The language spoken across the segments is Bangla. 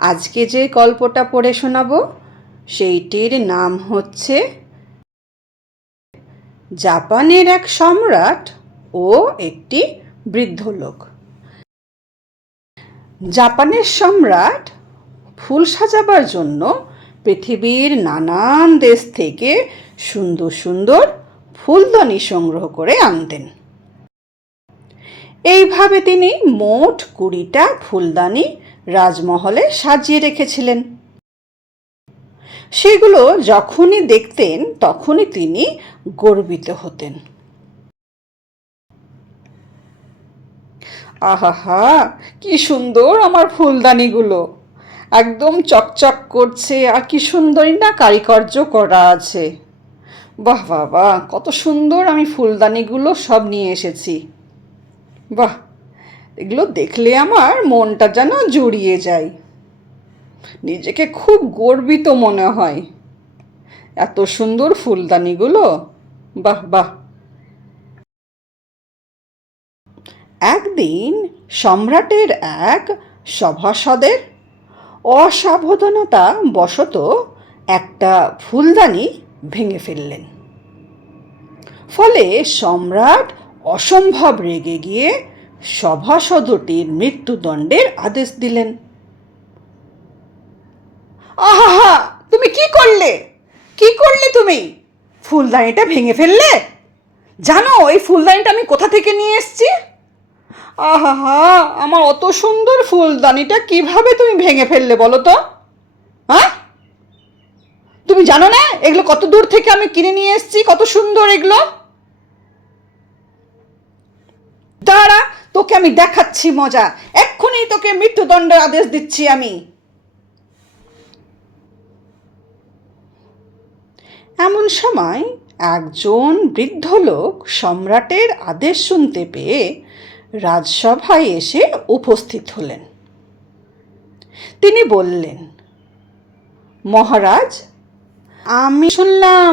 আজকে যে গল্পটা পড়ে শোনাবো সেইটির নাম হচ্ছে জাপানের এক সম্রাট ও একটি বৃদ্ধ লোক। জাপানের সম্রাট ফুল সাজাবার জন্য পৃথিবীর নানান দেশ থেকে সুন্দর সুন্দর ফুলদানি সংগ্রহ করে আনতেন। এইভাবে তিনি মোট 20টা ফুলদানি রাজমহলে সাজিয়ে রেখেছিলেন। সেগুলো যখনই দেখতেন তখনই তিনি গর্বিত হতেন। আহা, কি সুন্দর আমার ফুলদানিগুলো, একদম চকচক করছে, আর কি সুন্দরই না কারুকার্য করা আছে। বাহ বাহ বাহ, কত সুন্দর আমি ফুলদানিগুলো সব নিয়ে এসেছি। বাহ, এগুলো দেখলে আমার মনটা যেন জুড়িয়ে যায়, নিজেকে খুব গর্বিত মনে হয়। এত সুন্দর ফুলদানিগুলো, বাহ বাহ। একদিন সম্রাটের এক সভাসদের অসাবধানতা বশত একটা ফুলদানি ভেঙে ফেললেন। ফলে সম্রাট অসম্ভব রেগে গিয়ে সভাসদটির মৃত্যুদণ্ডের আদেশ দিলেন। আহা, তুমি কি করলে? কি করলে তুমি? ফুলদানিটা ভেঙে ফেললে? জানো এই ফুলদানিটা আমি কোথা থেকে নিয়ে এসেছি? আহা, আমার অত সুন্দর ফুলদানিটা কিভাবে তুমি ভেঙে ফেললে বলো তো? হ্যাঁ, তুমি জানো না এগুলো কত দূর থেকে আমি কিনে নিয়ে এসেছি, কত সুন্দর এগুলো। দাঁড়া, তোকে আমি দেখাচ্ছি মজা, এক্ষুনি তোকে মৃত্যুদণ্ডের আদেশ দিচ্ছি আমি। এমন সময় একজন বৃদ্ধ লোক সম্রাটের আদেশ শুনতে পেয়ে রাজসভায় এসে উপস্থিত হলেন। তিনি বললেন, মহারাজ, আমি শুনলাম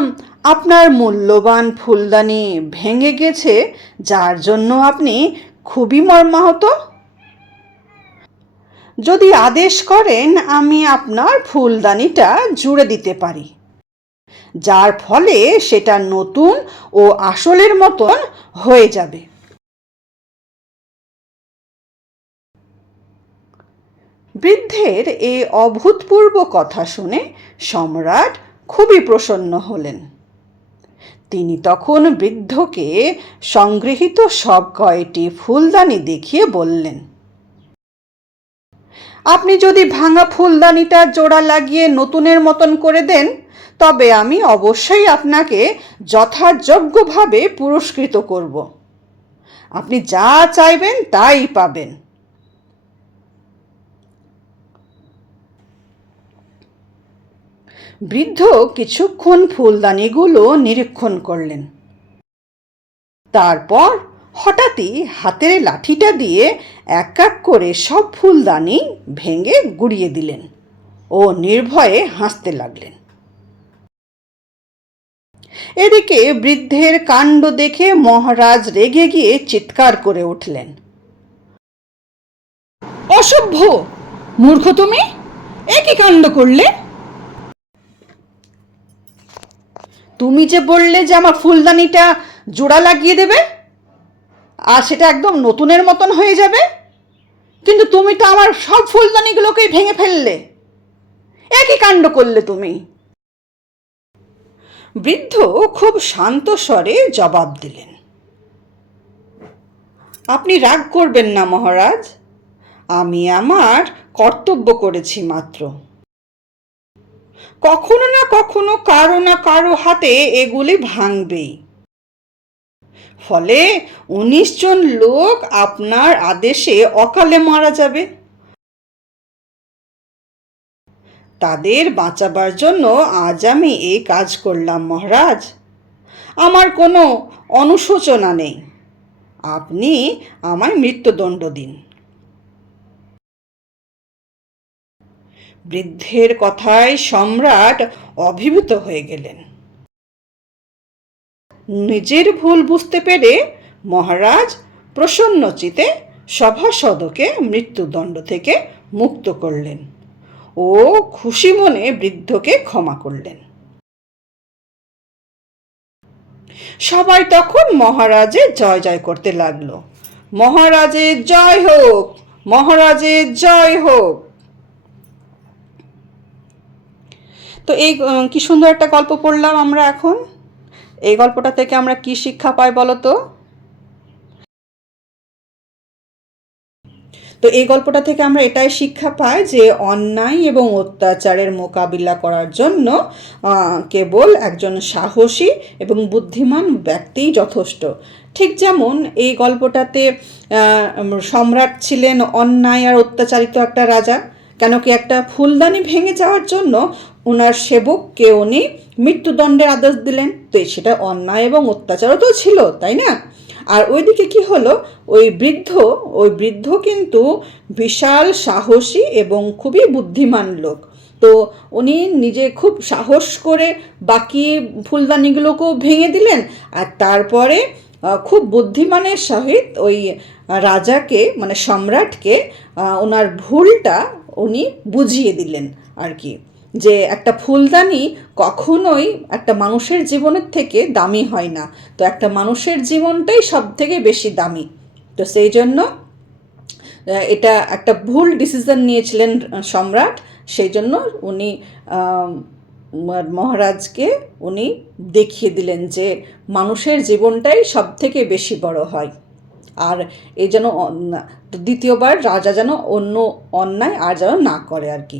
আপনার মূল্যবান ফুলদানি ভেঙে গেছে, যার জন্য আপনি খুবই মর্মাহত। যদি আদেশ করেন আমি আপনার ফুলদানিটা জুড়ে দিতে পারি, যার ফলে সেটা নতুন ও আসলের মতন হয়ে যাবে। বৃদ্ধের এই অভূতপূর্ব কথা শুনে সম্রাট খুবই প্রসন্ন হলেন। তিনি তখন বৃদ্ধকে সংগৃহীত সব কয়টি ফুলদানি দেখিয়ে বললেন, আপনি যদি ভাঙা ফুলদানিটা জোড়া লাগিয়ে নতুনের মতন করে দেন, তবে আমি অবশ্যই আপনাকে যথাযোগ্যভাবে পুরস্কৃত করব। আপনি যা চাইবেন তাই পাবেন। বৃদ্ধ কিছুক্ষণ ফুলদানিগুলো নিরীক্ষণ করলেন। তারপর হঠাৎই হাতের লাঠিটা দিয়ে এক এক করে সব ফুলদানি ভেঙে গুড়িয়ে দিলেন ও নির্ভয়ে হাসতে লাগলেন। এদিকে বৃদ্ধের কাণ্ড দেখে মহারাজ রেগে গিয়ে চিৎকার করে উঠলেন, অসভ্য, মূর্খ তুমি, এ কি কাণ্ড করলে? তুমি যে বললে যে আমার ফুলদানিটা জোড়া লাগিয়ে দেবে আর সেটা একদম নতুনের মতন হয়ে যাবে, কিন্তু তুমি তো আমার সব ফুলদানিগুলোকেই ভেঙে ফেললে। এ কি কাণ্ড করলে তুমি? বৃদ্ধ খুব শান্ত স্বরে জবাব দিলেন, আপনি রাগ করবেন না মহারাজ, আমি আমার কর্তব্য করেছি মাত্র। কখনো না কখনো কারো না কারো হাতে এগুলি ভাঙবেই, ফলে 19 জন লোক আপনার আদেশে অকালে মারা যাবে। তাদের বাঁচাবার জন্য আজ আমি এই কাজ করলাম মহারাজ, আমার কোনো অনুশোচনা নেই, আপনি আমায় মৃত্যুদণ্ড দিন। বৃদ্ধের কথায় সম্রাট অভিভূত হয়ে গেলেন। নিজের ভুল বুঝতে পেরে মহারাজ প্রসন্নচিত্তে সভাসদকে মৃত্যুদণ্ড থেকে মুক্ত করলেন ও খুশি মনে বৃদ্ধকে ক্ষমা করলেন। সবাই তখন মহারাজের জয় জয় করতে লাগলো। মহারাজের জয় হোক, মহারাজের জয় হোক। তো এই কি সুন্দর একটা গল্প পড়লাম আমরা এখন। এই গল্পটা থেকে আমরা কি শিক্ষা পাই বলো তো? তো এই গল্পটা থেকে আমরা এটাই শিক্ষা পাই যে অন্যায় এবং অত্যাচারের মোকাবিলা করার জন্য কেবল একজন সাহসী এবং বুদ্ধিমান ব্যক্তিই যথেষ্ট। ঠিক যেমন এই গল্পটাতে সম্রাট ছিলেন অন্যায় আর অত্যাচারিত একটা রাজা। কেন কি একটা ফুলদানি ভেঙে যাওয়ার জন্য ওনার সেবককে উনি মৃত্যুদণ্ডের আদেশ দিলেন। তো সেটা অন্যায় এবং অত্যাচারও তো ছিল, তাই না? আর ওইদিকে কি হলো, ওই বৃদ্ধ কিন্তু বিশাল সাহসী এবং খুবই বুদ্ধিমান লোক। তো উনি নিজে খুব সাহস করে বাকি ফুলদানিগুলোকেও ভেঙে দিলেন, আর তারপরে খুব বুদ্ধিমানের সহিত ওই রাজাকে মানে সম্রাটকে ওনার ভুলটা উনি বুঝিয়ে দিলেন আর কি, যে একটা ফুলদানি কখনোই একটা মানুষের জীবনের থেকে দামি হয় না। তো একটা মানুষের জীবনটাই সব থেকে বেশি দামি। তো সেই জন্য এটা একটা ভুল ডিসিশন নিয়েছিলেন সম্রাট। সেই জন্য উনি মহারাজকে উনি দেখিয়ে দিলেন যে মানুষের জীবনটাই সব থেকে বেশি বড় হয়। আর এই যেন দ্বিতীয়বার রাজা যেন অন্য অন্যায় আর যেন না করে আর কি।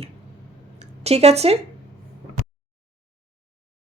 ঠিক আছে।